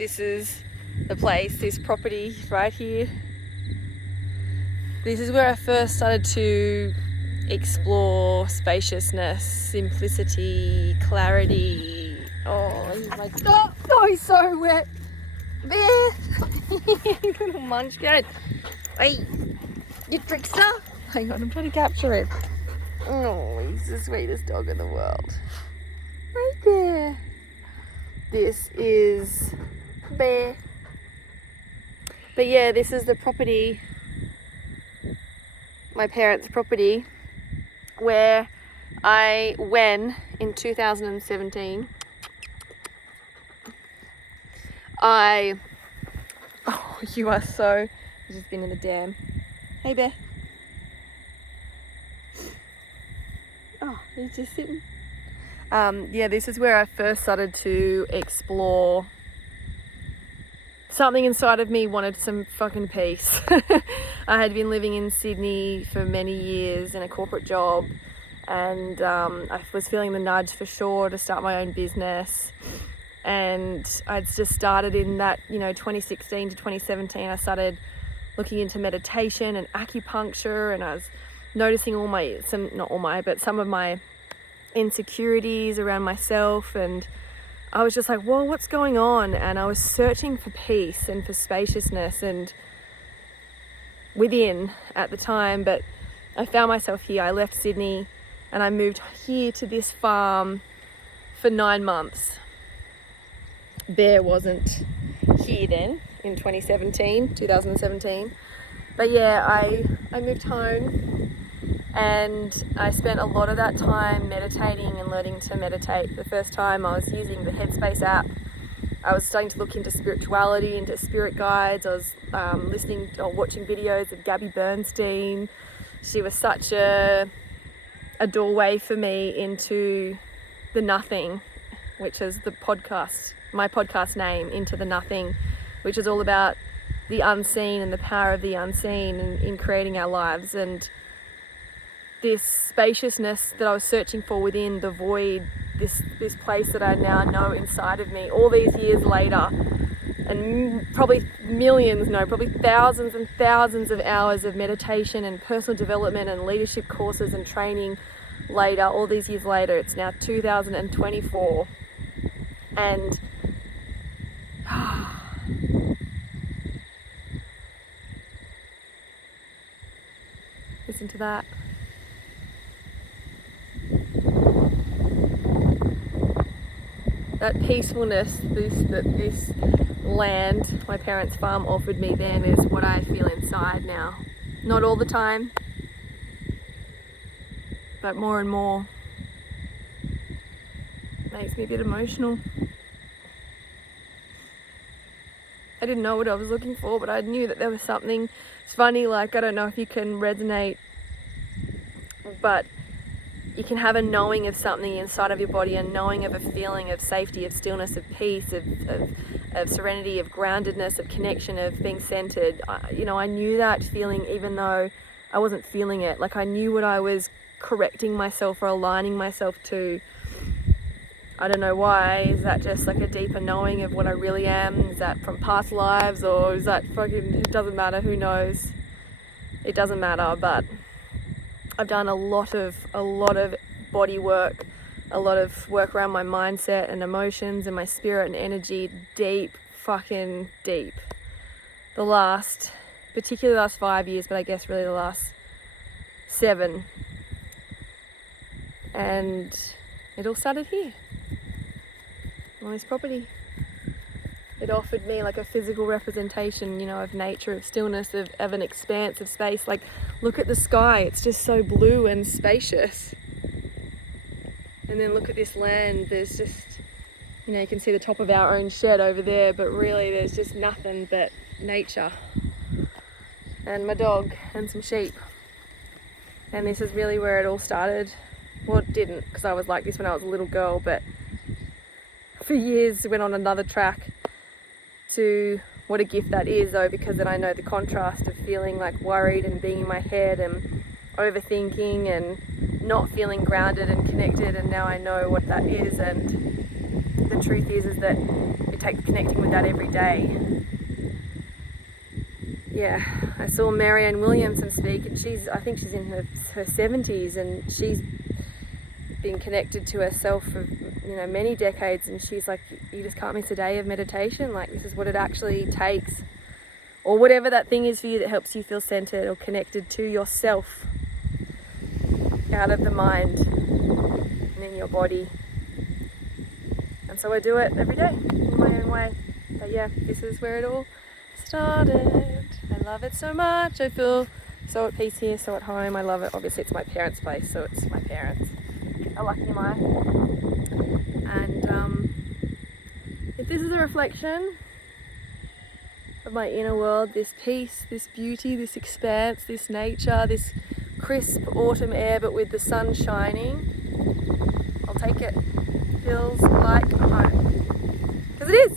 This is the place, this property right here. This is where I first started to explore spaciousness, simplicity, clarity. Oh, he's like, oh, he's so wet. Bear, little munchkin. Hey, you trickster. Hang on, I'm trying to capture it. Oh, he's the sweetest dog in the world. Right there. This is Bear. But yeah, this is the property, my parents' property, where when in 2017, oh, you are so, I've just been in the dam. Hey, Bear. Oh, he's just sitting. Yeah, this is where I first started to explore. Something inside of me wanted some fucking peace. I had been living in Sydney for many years in a corporate job, and I was feeling the nudge for sure to start my own business. And I'd just started in that, 2016 to 2017, I started looking into meditation and acupuncture, and I was noticing some of my insecurities around myself, and I was just like, whoa, what's going on? And I was searching for peace and for spaciousness and within at the time, but I found myself here. I left Sydney and I moved here to this farm for 9 months. Bear wasn't here then in 2017. But yeah, I moved home and I spent a lot of that time meditating and learning to meditate. The first time I was using the Headspace app. I was starting to look into spirituality, into spirit guides. I was listening or watching videos of Gabby Bernstein. She was such a doorway for me into the nothing, which is my podcast name, Into the Nothing, which is all about the unseen and the power of the unseen in creating our lives. And this spaciousness that I was searching for within the void, this place that I now know inside of me all these years later, and probably thousands and thousands of hours of meditation and personal development and leadership courses and training later, all these years later. It's now 2024, and listen to that. That peacefulness that this land, my parents' farm, offered me then is what I feel inside now. Not all the time, but more and more. Makes me a bit emotional. I didn't know what I was looking for, but I knew that there was something. It's funny, I don't know if you can resonate, but you can have a knowing of something inside of your body, a knowing of a feeling of safety, of stillness, of peace, of serenity, of groundedness, of connection, of being centered. I knew that feeling even though I wasn't feeling it. I knew what I was correcting myself or aligning myself to. I don't know why. Is that just a deeper knowing of what I really am? Is that from past lives, or is that it doesn't matter, who knows? It doesn't matter, but I've done a lot of body work, a lot of work around my mindset and emotions and my spirit and energy, fucking deep. Particularly the last 5 years, but I guess really the last 7. And it all started here, on this property. It offered me a physical representation, of nature, of stillness, of an expanse of space. Look at the sky, it's just so blue and spacious. And then look at this land, there's just, you can see the top of our own shed over there, but really there's just nothing but nature. And my dog and some sheep. And this is really where it all started. Well, it didn't, because I was like this when I was a little girl, but for years went on another track to what a gift that is, though, because then I know the contrast of feeling worried and being in my head and overthinking and not feeling grounded and connected, and now I know what that is. And the truth is that it take connecting with that every day. Yeah, I saw Marianne Williamson speak, and I think she's in her 70s, and she's been connected to herself for many decades, and she's like, you just can't miss a day of meditation. Like, this is what it actually takes, or whatever that thing is for you that helps you feel centered or connected to yourself, out of the mind and in your body. And so I do it every day in my own way. But yeah, this is where it all started. I love it so much. I feel so at peace here, so at home. I love it. Obviously it's my parents' place, so it's my parents. A lucky am I. And if this is a reflection of my inner world, this peace, this beauty, this expanse, this nature, this crisp autumn air but with the sun shining, I'll take it. Feels like home. Because it is.